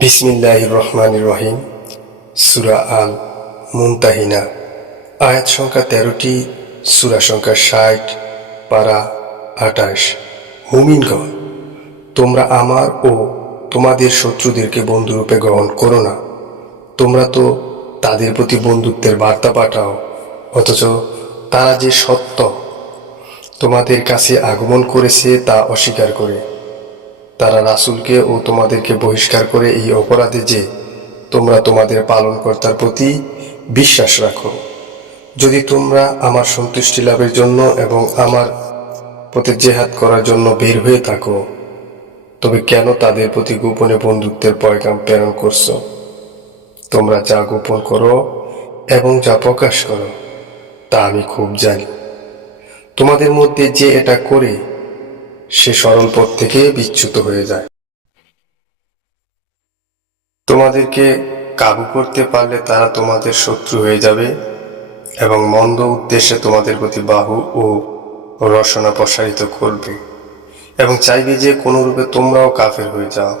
বিসমিল্লাহির রহমানির রহিম। সূরা আল মুমতাহিনা, আয়াত সংখ্যা 13টি, সূরা সংখ্যা 60, পারা 28। মুমিনগণ, তোমরা আমার ও তোমাদের শত্রুদেরকে বন্ধুরূপে গ্রহণ করো না। তোমরা তো তাদের প্রতি বন্ধুত্বের বার্তা পাঠাও, অথচ তারা যে সত্য তোমাদের কাছে আগমন করেছে তা অস্বীকার করে। তারা রাসূলকে ও তোমাদেরকে বহিষ্কার করে এই অপরাধে যে তোমরা তোমাদের পালনকর্তার প্রতি বিশ্বাস রাখো। যদি তোমরা আমার সন্তুষ্টি লাভের জন্য এবং আমার পথে জেহাদ করার জন্য বের হয়ে থাকো, তবে কেন তাদের প্রতি গোপনে বন্ধুত্বের পয়গাম প্রেরণ করছো? তোমরা যা গোপন করো এবং যা প্রকাশ করো তা আমি খুব জানি। তোমাদের মধ্যে যে এটা করে সে সরল পথ থেকে বিচ্যুত হয়ে যায়। তোমাদেরকে কাবু করতে পারলে তারা তোমাদের শত্রু হয়ে যাবে এবং মন্দ উদ্দেশ্যে তোমাদের প্রতি বাহু ও রসনা প্রসারিত করবে এবং চাইবে যে কোনরূপে তোমরাও কাফের হয়ে যাও।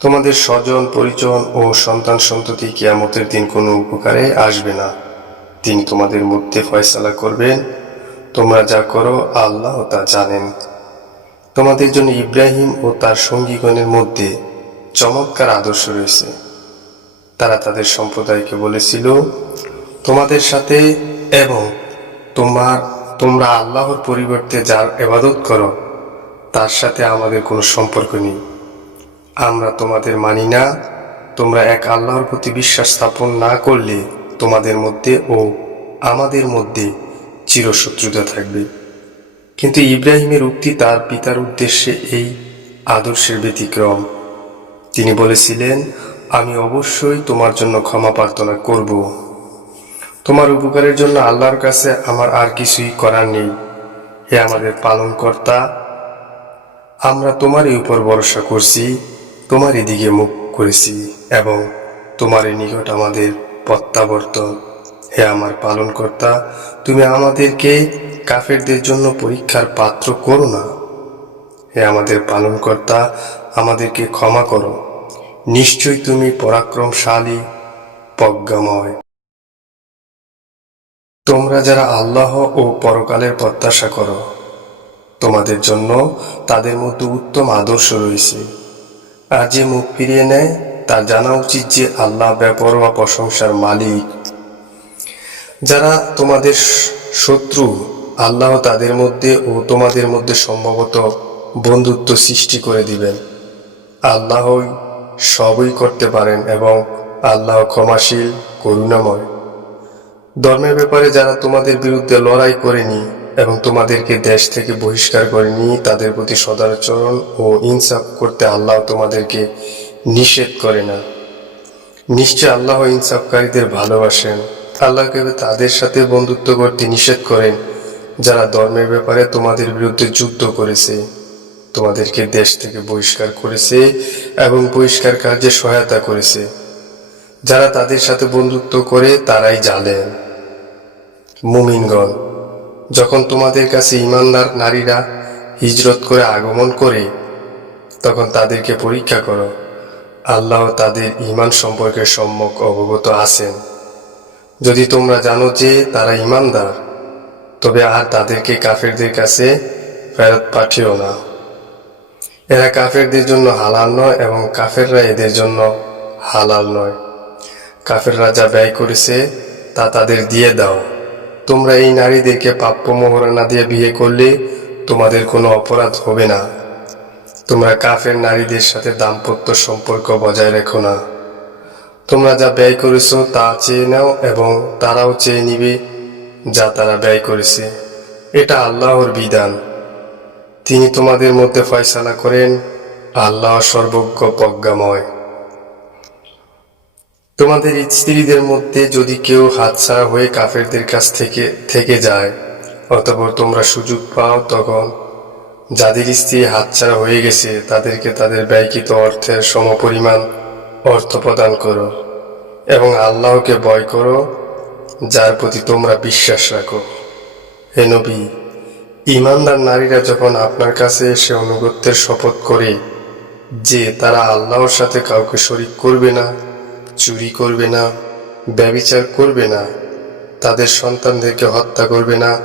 তোমাদের স্বজন পরিজন ও সন্তান সন্ততি কিয়ামতের দিন কোনো উপকারে আসবে না। তিনি তোমাদের মধ্যে ফয়সালা করবেন। তোমরা যা করো আল্লাহ তা জানেন। তোমাদের জন্য ইব্রাহিম ও তার সঙ্গীগণের মধ্যে চমৎকার আদর্শ রয়েছে। তারা তাদের সম্প্রদায়কে বলেছিল, তোমাদের সাথে এবং তোমরা আল্লাহর পরিবর্তে যার ইবাদত করো তার সাথে আমাদের কোনো সম্পর্ক নেই। আমরা তোমাদের মানি না। তোমরা এক আল্লাহর প্রতি বিশ্বাস স্থাপন না করলে তোমাদের মধ্যে ও আমাদের মধ্যে চিরশত্রুতা থাকবে। কিন্তু ইব্রাহিমের উক্তি তার পিতার উদ্দেশ্যে এই আদর্শের ব্যতিক্রম। তিনি বলেছিলেন, আমি অবশ্যই তোমার জন্য ক্ষমা প্রার্থনা করব। তোমার উপকারের জন্য আল্লাহর কাছে আমার আর কিছুই করার নেই। হে আমাদের পালনকর্তা, আমরা তোমারই উপর ভরসা করছি, তোমারই দিকে মুখ করেছি এবং তোমারই নিকট আমাদের প্রত্যাবর্তন। হে আমার পালনকর্তা, তুমি আমাদেরকে কাফেরদের জন্য পরীক্ষার পাত্র করো না। হে আমাদের পালনকর্তা, আমাদেরকে ক্ষমা করো। নিশ্চয়ই তুমি পরাক্রমশালী, প্রজ্ঞাময়। তোমরা যারা আল্লাহ ও পরকালের প্রত্যাশা করো, তোমাদের জন্য তাদের মধ্যে উত্তম আদর্শ রয়েছে। আর যে মুখ ফিরিয়ে নেয় তার জানা উচিত যে আল্লাহ বেপরোয়া প্রশংসার মালিক। যারা তোমাদের শত্রু, আল্লাহ তাদের মধ্যে ও তোমাদের মধ্যে সম্ভবত বন্ধুত্ব সৃষ্টি করে দিবেন। আল্লাহই সবই করতে পারেন এবং আল্লাহ ক্ষমাশীল, করুণাময়। ধর্মের ব্যাপারে যারা তোমাদের বিরুদ্ধে লড়াই করেনি এবং তোমাদেরকে দেশ থেকে বহিষ্কার করেনি, তাদের প্রতি সদাচরণ ও ইনসাফ করতে আল্লাহ তোমাদেরকে নিষেধ করে না। নিশ্চয় আল্লাহ ইনসাফকারীদের ভালোবাসেন। আল্লাহকে তাদের সাথে বন্ধুত্ব করতে নিষেধ করেন যারা ধর্মের ব্যাপারে তোমাদের বিরুদ্ধে যুদ্ধ করেছে, তোমাদেরকে দেশ থেকে বহিষ্কার করেছে এবং বহিষ্কার কার্যে সহায়তা করেছে। যারা তাদের সাথে বন্ধুত্ব করে তারাই জালেম। মুমিনগণ, যখন তোমাদের কাছে ঈমানদার নারীরা হিজরত করে আগমন করে, তখন তাদেরকে পরীক্ষা করো। আল্লাহ তাদের ঈমান সম্পর্কে সম্যক অবগত আছেন। যদি তোমরা জানো যে তারা ঈমানদার, তবে আর তাদেরকে কাফেরদের কাছে ফেরত পাঠিও না। এরা কাফেরদের জন্য হালাল নয় এবং কাফেররা এদের জন্য হালাল নয়। কাফেররা যা ব্যয় করেছে তা তাদের দিয়ে দাও। তোমরা এই নারীদেরকে প্রাপ্য মোহরানা দিয়ে বিয়ে করলে তোমাদের কোনো অপরাধ হবে না। তোমরা কাফের নারীদের সাথে দাম্পত্য সম্পর্ক বজায় রেখো না। তোমরা যা ব্যয় করেছো তা চেয়ে নাও এবং তারাও চেয়ে নিবে যা তারা ব্যয় করেছে। এটা আল্লাহর বিধান। তিনি তোমাদের মধ্যে ফয়সালা করেন। আল্লাহ সর্বজ্ঞ, প্রজ্ঞাময়। তোমাদের স্ত্রীদের মধ্যে যদি কেউ হাতছাড়া হয়ে কাফেরদের কাছ থেকে যায়, অতঃপর তোমরা সুযোগ পাও, তখন যাদের স্ত্রী হাতছাড়া হয়ে গেছে তাদেরকে তাদের ব্যয়কৃত অর্থের সমপরিমাণ অর্থ প্রদান করো এবং আল্লাহকে ভয় করো, যার প্রতি তোমরা বিশ্বাস রাখো। হে নবী, ঈমানদার নারীরা যখন আপনার কাছে এসে আনুগত্যের শপথ করে যে তারা আল্লাহর সাথে কাউকে শরিক করবে না, চুরি করবে না, ব্যভিচার করবে না, তাদের সন্তানদেরকে হত্যা করবে না,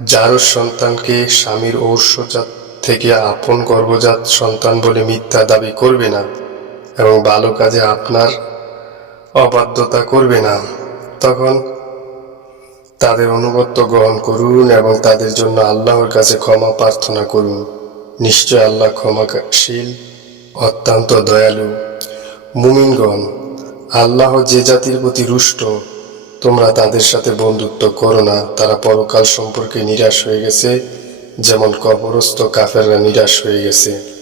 যারও সন্তানকে স্বামীর ঔরসজাত থেকে আপন গর্ভজাত সন্তান বলে মিথ্যা দাবি করবে না এবং ভালো কাজে আপনার অবাধ্যতা করবে না, তখন তাদের অনুগত্য গ্রহণ করুন এবং তাদের জন্য আল্লাহর কাছে ক্ষমা প্রার্থনা করুন। নিশ্চয় আল্লাহ ক্ষমাশীল, অত্যন্ত দয়ালু। মুমিনগণ, আল্লাহ যে জাতির প্রতি রুষ্ট তোমরা তাদের সাথে বন্ধুত্ব করো না, তারা পরকাল সম্পর্কে নিরাশ হয়ে গেছে, যেমন কবরস্থ কাফেররা নিরাশ হয়ে গেছে।